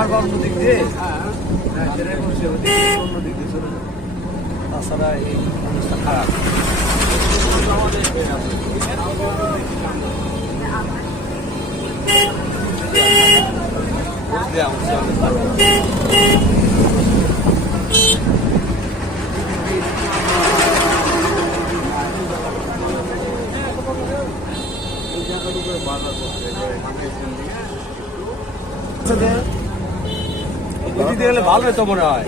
পারবো অন্যদিক দিয়ে। হ্যাঁ সেটাই করছি, অন্যদিক দিয়ে চলে যাবো। তাছাড়া এই অবস্থা খারাপ। গতি গেলে ভালো হতো মনে হয়।